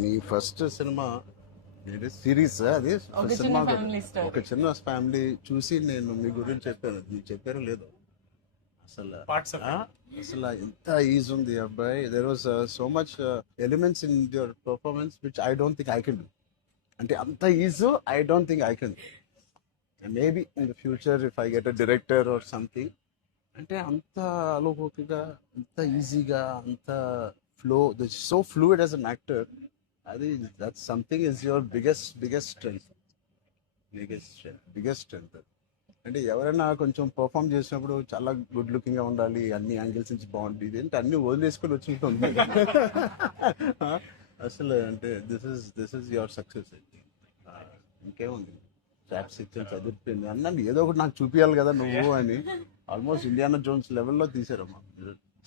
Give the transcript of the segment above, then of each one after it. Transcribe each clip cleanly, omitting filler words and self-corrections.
మీ first cinema series అది cinema ఒక చిన్న ఫ్యామిలీ చూసి నేను మీ గురించి చెప్పాను, మీకు చెప్పారో లేదో అసలు అసలు ఎంత ఈజ్ ఉంది అబ్బాయి. There was so much elements in your performance which I don't think I can do. అంటే అంత ease I don't think I can. Maybe in the future if I get a director or something, అంటే అంత అలోకిగా, అంత ఈజీగా, అంత flow, so fluid as an actor. అది that something is your biggest strength. అంటే ఎవరైనా కొంచెం పర్ఫామ్ చేసినప్పుడు చాలా గుడ్ లుకింగ్ గా ఉండాలి, అన్ని యాంగిల్స్ నుంచి బాగుంటుంది, ఇది అంటే అన్ని వదిలేసుకొని వచ్చింటుంది. అసలు అంటే దిస్ ఇస్ యువర్ సక్సెస్. ఇంకేముంది, ట్రాప్స్ ఇచ్చాను, చదివిపోయింది అన్నాను, ఏదో ఒకటి నాకు చూపించాలి కదా నువ్వు అని. ఆల్మోస్ట్ ఇండియానా జోన్స్ లెవెల్లో తీసారమ్మా,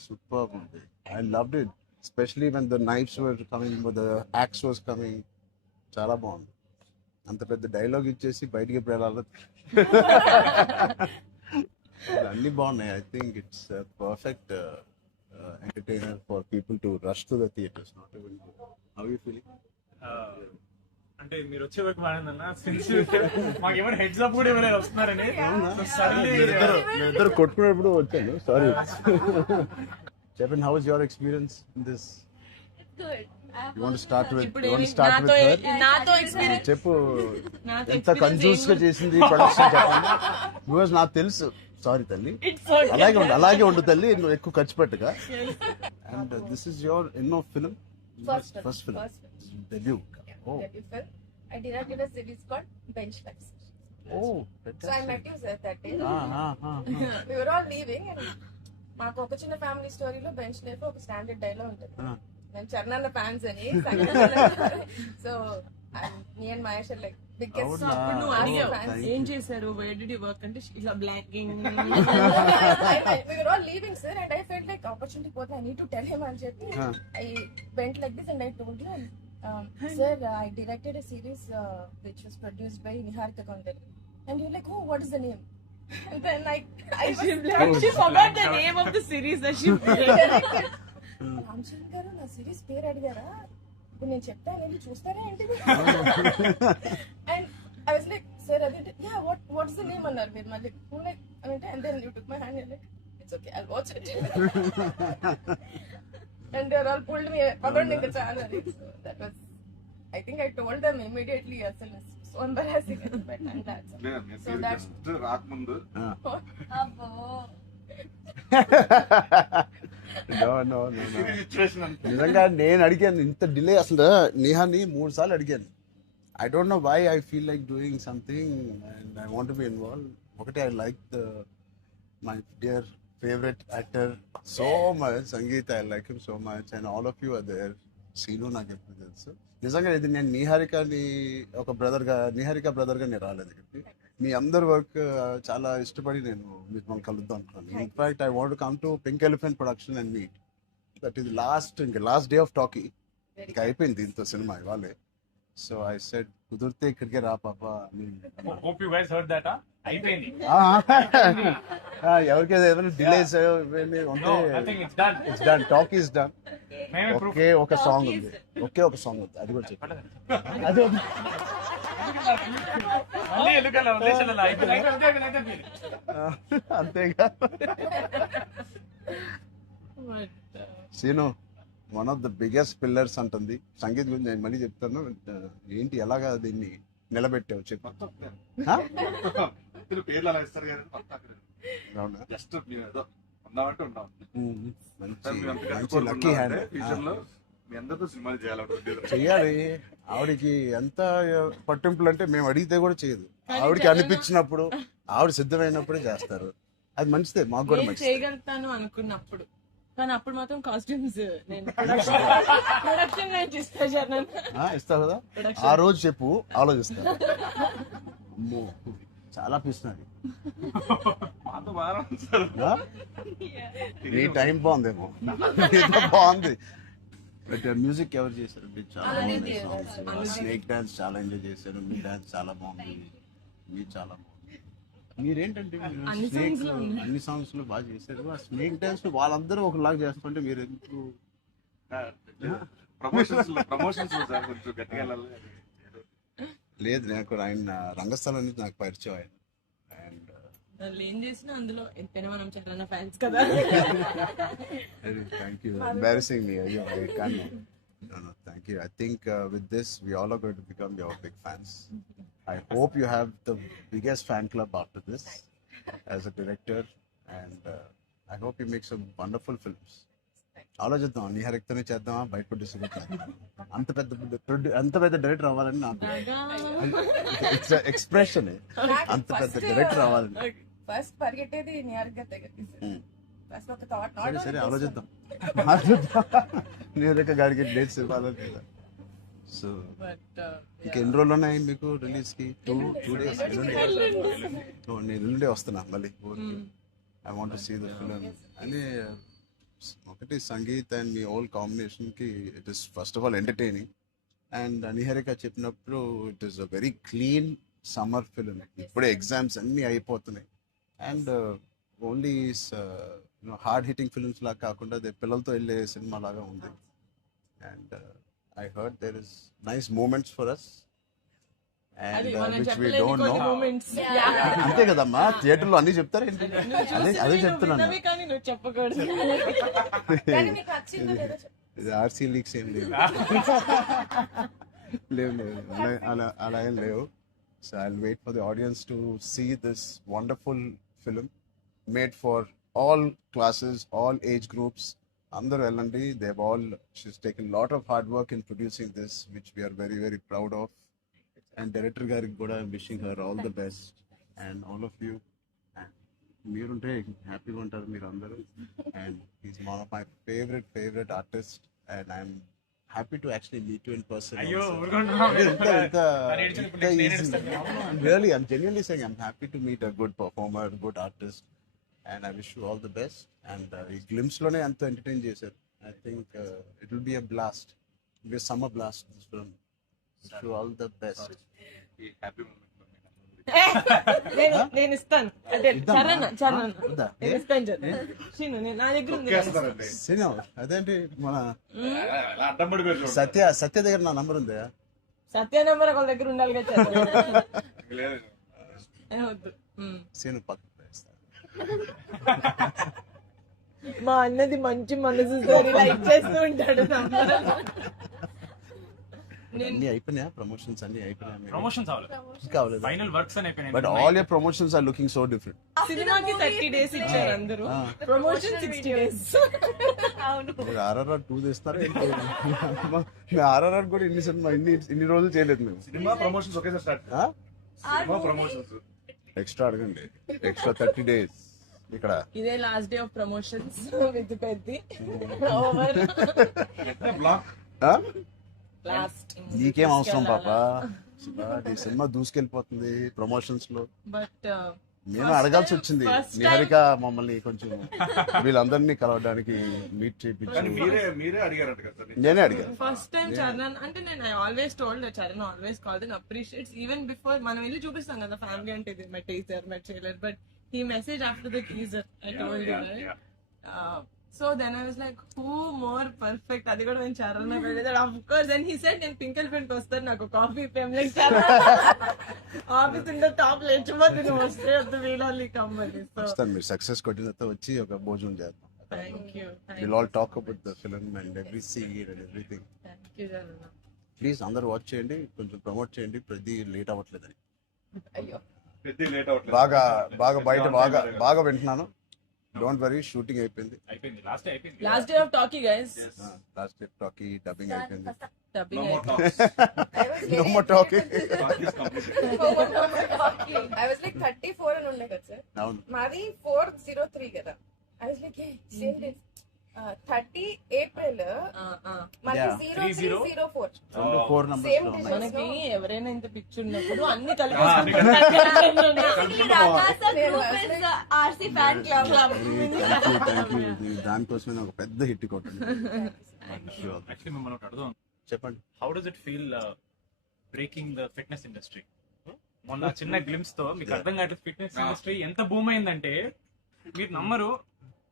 సూపర్ ఉంది. I loved it, especially when the knives were coming, the axe was coming. చాలా బాగుంది. అంత పెద్ద డైలాగ్ ఇచ్చేసి బయటికి ఎప్పుడు వెళ్ళాలి, అన్ని బాగున్నాయి. I think it's perfect entertainer for people to rush to the theatres. Not even how you feeling? అంటే మీరు వచ్చే వరకు బాగుందన్న, మాకు ఎవరు హెడ్స్ అప్ కూడా ఎవరైనా వస్తున్నారని ఇద్దరు కొట్టుకునేప్పుడు వచ్చాను. సారీ. చెప్పండి, how is your experience in this? You want to start with her? చెప్పు, ఎంత కన్ఫ్యూజ్ గా చేసింది ప్రొడక్షన్ చెప్పండి. బికాజ్ నాకు తెలుసు. సారీ తల్లి, అలాగే ఉండు తల్లి, నువ్వు ఎక్కువ ఖర్చు పెట్టగా. అండ్ దిస్ ఇస్ యువర్ ఎన్నో film? First film, debut. Oh, I directed a series called Bench Life. Oh, so I met you sir that day. We were all leaving and మాకు ఒక చిన్న ఫ్యామిలీ స్టోరీలో బెంచ్ లైఫ్ ఒక standard dialogue ఉంటుంది. నేను Charan fans అని, so me and Mahesh like biggest. అప్పుడు నువ్వు అడిగావు ఏం చేశారు, వేర్ డిడ్ యు వర్క్ అంటే ఇలా blocking. We were all leaving sir and I felt like opportunity పోతే I need to tell him అని చెప్పి I went like this and I told him, sir, I directed a series which was produced by Niharika Kondali. And you're like, oh, what is the name? And then she forgot the name of the series that she directed. Ramachandra గారు నా series పేరు అడిగారా, ఇప్పుడు నేను చెప్తాను వెళ్ళి చూస్తారా ఏంటిది? And I was like, sir అది yeah what is the name అన్నారు మీరు మళ్ళీ అంటే. And then you took my hand, like it's okay, I'll watch it. And they are all pulled me, పదండి ఇంకా చాలా. That was, I think I told them immediately. అసలు so embarrassing. So that's రాకముందు అబ్బో నిజంగా నేను అడిగాను ఇంత డిలే. అసలు నేహాని 3 సార్లు అడిగాను. I don't know why I feel like doing something and I want be involve. ఒకటి, I like my dear favourite actor so much, Sangeeth. I like him so much and all of you are there. Seenu నాకు ఎప్పుడు తెలుసు. నిజంగా ఇది నేను Niharika brother గా నేను రాలేదు ఇక్కడికి. మీ అందరి వర్క్ చాలా ఇష్టపడి నేను మిమ్మల్ని కలుద్దాం అనుకున్నాను. In fact I want come to pink elephant production and meet. That is last day of talkie. ఇంకా అయిపోయింది దీంతో సినిమా ఇవాళే. సో ఐ సెడ్ కుదిరితే ఇక్కడికే రా పాప. ఎవరికైనా ఏదైనా delays it's done, talk is done. ఒకే ఒక సాంగ్ ఉంది, అది కూడా చెప్పండి. అంతేగా. Seenu one of the biggest pillars అంటుంది. సంగీత్ గురించి నేను మళ్ళీ చెప్తాను. ఏంటి, ఎలాగా దీన్ని నిలబెట్టావు చెప్పు. పేర్లు అలా ఇస్తారు కానీ జస్ట్ ఉన్నామంటే ఉన్నాం. Lucky hand. మీ అందరితో సినిమాలు చెయ్యాలి. ఆవిడకి ఎంత పట్టింపులు అంటే మేము అడిగితే కూడా చేయదు. ఆవిడకి అనిపించినప్పుడు, ఆవిడ సిద్ధమైనప్పుడే చేస్తారు. అది మంచిదే, మాకు కూడా మంచిది. చేయగలుగుతాను అనుకున్నప్పుడు, కానీ అప్పుడు మాత్రం కాస్ట్యూమ్స్ నేను ప్రొడక్షన్ ఇస్తావు కదా, ఆ రోజు చెప్పు, ఆలోచిస్తా. అమ్మో చాలా పిస్తున్నది. నీ టైం బాగుందేమో, బాగుంది. బట్ మ్యూజిక్ ఎవరు చేశారు? చాలా బాగుంది. స్నేక్ డాన్స్ చాలా ఎంజాయ్ చేశారు. మీ డాన్స్ చాలా బాగుంది. మీరు చాలా బాగుంది. మీరేంటంటే అన్ని songs లో ఉంది. అన్ని సాంగ్స్ లో బాగా చేశారు. ఆ స్నేక్ డాన్స్ వాళ్ళందరూ ఒకలాగా చేస్తుంటే మీరు ఎందుకు? ప్రమోషన్స్ సార్ కొంచెం గట్టిగా వెళ్ళాలి. లేదు, నాకు ఆయన రంగస్థలం నుంచి నాకు పరిచయం ఆయన. అండ్ వాళ్ళు ఏం చేసినా అందులో ఎంతైనా మనం చాలా ఫ్యాన్స్ కదా. Thank you, embarrassing me. అయ్యో, I can. No, thank you. I think with this, we all are going to become your big fans. I hope you have the biggest fan club after this as a director, and I hope you make some wonderful films. ఆలోచిద్దాం, నిహారిక్తోనే చేద్దామా, బయట producer అంత పెద్ద director అవ్వాలని నాకు expression. అంత పెద్ద director అవ్వాలని. ఫస్ట్ పరిగెట్టేది నియర్గా దగ్గరికి ఫస్ట్ ఒక థాట్ సరే సరే, ఆలోచిద్దాం. నిహారిక గారికి డేట్స్ ఇవ్వాలని కదా. సో బట్ ఇంకెన్ని రోజులు ఉన్నాయి మీకు రిలీజ్ కి? Two days. నేను ఎల్లుండే వస్తున్నా మళ్ళీ ఊరికి. I want to see the film. అని ఒకటి Sangeeth and me all combination కి it is first of all entertaining. And Niharika చెప్పినప్పుడు it is a very clean summer film. ఇప్పుడే ఎగ్జామ్స్ అన్నీ అయిపోతున్నాయి. And only hard hitting films లాగా కాకుండా అదే పిల్లలతో వెళ్ళే సినిమా లాగా ఉంది. And I heard there is nice moments for us అది అండ్ మనం విచ్ వీ చెప్పలేని డోంట్ కొన్ని నో. మూమెంట్స్. అంతే కదమ్మా, థియేటర్లో అన్ని చెప్తారు ఏంటి? అదే చెప్తున్నాను. కానీ నువ్వు చెప్పకూడదు. కానీ మీకు నచ్చిందో లేదో చెప్పు. ఇది ఆర్సీ లీక్స్ ఏం లేవు. లేవు అలా ఏం లేవు. So I will wait for the audience to see this wonderful film made for all classes, all age groups. అందరూ వెళ్ళండి. They all she's taken lot of hard work in producing this, which we are very very proud of. And director గారికి కూడా wishing her all the best and all of you. మీరుంటే హ్యాపీగా ఉంటారు మీరు అందరూ. And is one of my favourite artist and I'm happy to actually meet you in person. అయ్యో Really, I'm genuinely saying I'm happy to meet a good performer, good artist, and I wish you all the best. And ఈ glimpse లోనే అంత entertain చేశారు. I think it will be a blast. It will be a summer blast, this film. Wish you all the best. ఈ happy moment నేను ఇస్తాను. అంటే చరణ్ వద్దా? నేను ఇస్తాను. శ్రీను, నా దగ్గర ఉంది కదా. చేస్తారండి. సినిమా అదేంటి, మన అలా అడ్డం పడిపోయి చూడండి. సత్య దగ్గర నా నంబర్ ఉందా? సత్య నెంబర్ ఒకళ్ళ దగ్గర ఉండాలి కదా. లేదు. వద్దు. సీను పక్కన వేస్తా. మా అన్నది మంచి మనసు సార్, లైక్ చేస్తూ ఉంటాడు. అన్ని అయిపోయినాయా? ప్రమోషన్స్ అన్ని అయిపోయినాయా? ప్రమోషన్స్ అవ్వలేదు, కావలేదు. ఫైనల్ వర్క్స్ అని అయిపోయినాయి. But all your promotions are looking so different. సినిమాకి 30 days ఇచ్చారు అందరూ, ప్రమోషన్ 60 days. అవును. మీరు RRR 2 చేస్తారు ఏంటి? మేము RRR కూడా ఇన్ని రోజులు చేయలేదు మేము. సినిమా ప్రమోషన్స్ ఒకేసారి స్టార్ట్. ఆ? సినిమా ప్రమోషన్స్ ఎక్స్ట్రా అడగండి, ఎక్స్ట్రా 30 days ఇక్కడ. ఇదే last day of promotions with Peddi over. Black last నీకేం అవసరం పాపా? ఈ సినిమా దూసుకెళ్ళిపోతుంది ప్రమోషన్స్ లో. బట్ మేము అడగాల్సి వచ్చింది. నిహారిక మమ్మల్ని కొంచెం వీళ్ళందరినీ కలవడానికి మీట్ కానీ చేయించి మీరే అడిగారంట కదా. నేనే అడిగాను. ఫస్ట్ టైం చరణ్ అంటే నేను I always told Charan always called and appreciates even before మనం వెళ్ళి చూపిస్తాం కదా ఫ్యామిలీ అంటే ఇది my teaser my trailer, but he messaged after the teaser. I told you, right? So then I was like, who more perfect? అది కూడా నేను చరణ్ వెళ్ళేది. Of course, then he said నేను పింకల్ ఫ్రెండ్ వస్తాను, నాకు కాఫీ పేమ్ లైక్ చరణ్ ఆఫీస్ ఉండే top లేచిపోతే నువ్వు వస్తే వద్దు, వీళ్ళీ కమ్మని. సో వస్తాను, మీరు సక్సెస్ కొట్టిన తర్వాత వచ్చి ఒక భోజనం చేద్దాం. Thank you. We'll all talk about the film and every scene and everything. Thank you Charan. Please అందరూ వాచ్ చేయండి, కొంచెం ప్రమోట్ చేయండి. ప్రతి లేట్ అవ్వట్లేదని అయ్యో పెద్ద లేట్ అవ్వట్లేదు. బాగా బయట బాగా వింటున్నాను. డోంట్ వరీ, షూటింగ్ అయిపోయింది. లాస్ట్ అయిపోయింది. Last day of talkie guys. Last talkie dubbing అయిపోయింది. డబ్బింగ్ No more అయిపోయింది. talks. No more talking. Talk is completed. I was like 34 అని ఉండే కదా సార్, అవును. మాది 403 కదా. I was like same days 30 April మాది Yeah. 0304 రెండు 4 numbers Same లో day. ఉన్నాయి. మనకి ఎవరైనా ఇంత పిచ్చి ఉన్నప్పుడు అన్ని అన్ని RC fan club. Thank you. దానికోసమే ఒక పెద్ద హిట్ కొట్టండి. Sure. యాక్చువల్లీ మిమ్మల్ని ఒకటి అడుగుదాం. చెప్పండి. How does it feel breaking the fitness industry? మొన్న చిన్న గ్లిమ్స్ తో మీకు అర్థం కావట్లేదు ఫిట్నెస్ ఇండస్ట్రీ ఎంత బూమ్ అయిందంటే మీరు నమ్మరు.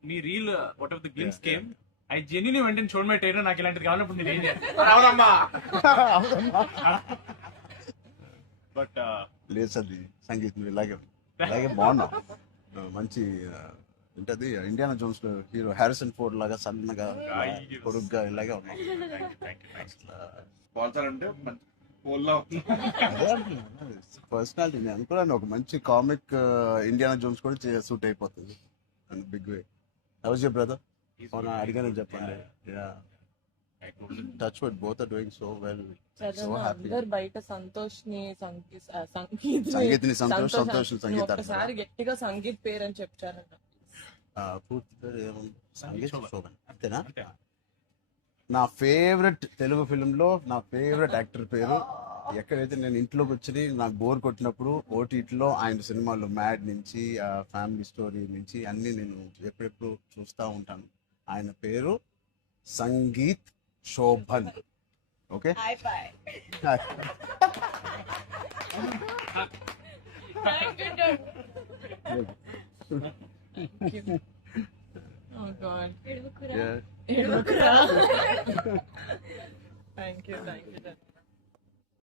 మీ reel what of the glimpse came I genuinely వెంటనే చూడమే ట్రైనర్ నాకు ఇలాంటిది కావాలన్నప్పుడు మీరు ఏం చేయాలి? బట్ లేదు సార్ సంగీత్ నువ్వు ఇలాగే బాగున్నావు. మంచి ఏంటది ఇండియానా జోన్స్ లో హీరో హ్యారిసన్ ఫోర్డ్ లాగా సన్నగా పొరుగ్గా ఇలాగే ఉన్నావు. పోల్చాలంటే మంచి పోల్లా పర్సనాలిటీ నేను అనుకున్నాను ఒక మంచి కామిక్ ఇండియానా జోన్స్ కూడా సూట్ అయిపోతుంది and big way. How's your brother? అడిగానని చెప్పండి. Touch wood both are doing so well. So happy. అందరు బయట సంతోష్ ని సంగీత్ని సంతోష్ సంగీత ఒకసారి గట్టిగా సంగీత్ పేరు అని చెప్తారంట. పూర్తి పేరు ఏముంది? సంగీత్ శోభన్ అంతేనా? నా ఫేవరెట్ తెలుగు ఫిల్మ్ లో నా ఫేవరెట్ యాక్టర్ పేరు. ఎక్కడైతే నేను ఇంట్లోకి వచ్చి నాకు బోర్ కొట్టినప్పుడు ఓటీటీలో ఆయన సినిమాలు మ్యాడ్ నుంచి ఫ్యామిలీ స్టోరీ నుంచి అన్ని నేను ఎప్పుడెప్పుడు చూస్తూ ఉంటాను. ఆయన పేరు Sangeeth Shobhan. Okay, High five. Oh God. Yeah. Thank you.